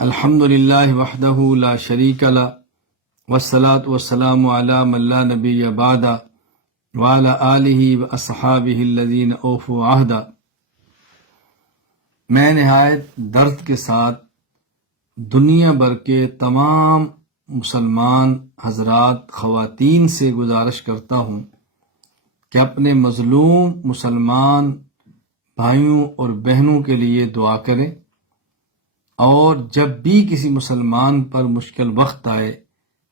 الحمد للہ وحدہ لا شریک لہ والصلاة والسلام علی من لا نبی بعد وعلی آلہ واصحابہ الذین اوفوا عہدا۔ میں نہایت درد کے ساتھ دنیا بھر کے تمام مسلمان حضرات خواتین سے گزارش کرتا ہوں کہ اپنے مظلوم مسلمان بھائیوں اور بہنوں کے لیے دعا کریں، اور جب بھی کسی مسلمان پر مشکل وقت آئے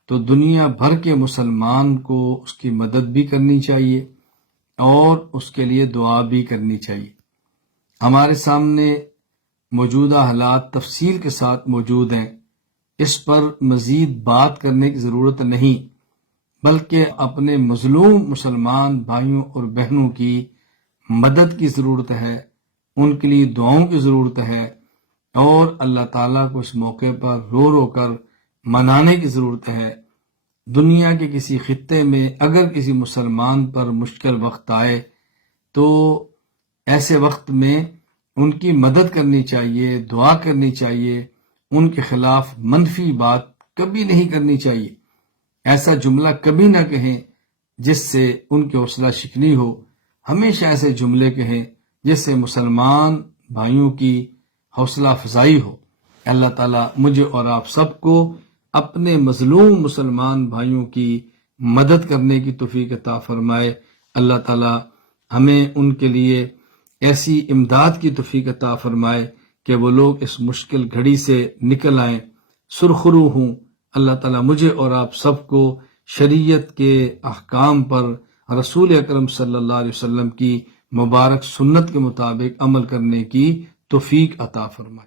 تو دنیا بھر کے مسلمان کو اس کی مدد بھی کرنی چاہیے اور اس کے لیے دعا بھی کرنی چاہیے۔ ہمارے سامنے موجودہ حالات تفصیل کے ساتھ موجود ہیں، اس پر مزید بات کرنے کی ضرورت نہیں، بلکہ اپنے مظلوم مسلمان بھائیوں اور بہنوں کی مدد کی ضرورت ہے، ان کے لیے دعاؤں کی ضرورت ہے، اور اللہ تعالیٰ کو اس موقع پر رو رو کر منانے کی ضرورت ہے۔ دنیا کے کسی خطے میں اگر کسی مسلمان پر مشکل وقت آئے تو ایسے وقت میں ان کی مدد کرنی چاہیے، دعا کرنی چاہیے، ان کے خلاف منفی بات کبھی نہیں کرنی چاہیے، ایسا جملہ کبھی نہ کہیں جس سے ان کی حوصلہ شکنی ہو۔ ہمیشہ ایسے جملے کہیں جس سے مسلمان بھائیوں کی حوصلہ افزائی ہو۔ اللہ تعالیٰ مجھے اور آپ سب کو اپنے مظلوم مسلمان بھائیوں کی مدد کرنے کی توفیق عطا فرمائے۔ اللہ تعالیٰ ہمیں ان کے لیے ایسی امداد کی توفیق عطا فرمائے کہ وہ لوگ اس مشکل گھڑی سے نکل آئیں، سرخرو ہوں۔ اللہ تعالیٰ مجھے اور آپ سب کو شریعت کے احکام پر رسول اکرم صلی اللہ علیہ وسلم کی مبارک سنت کے مطابق عمل کرنے کی توفیق عطا فرمائے۔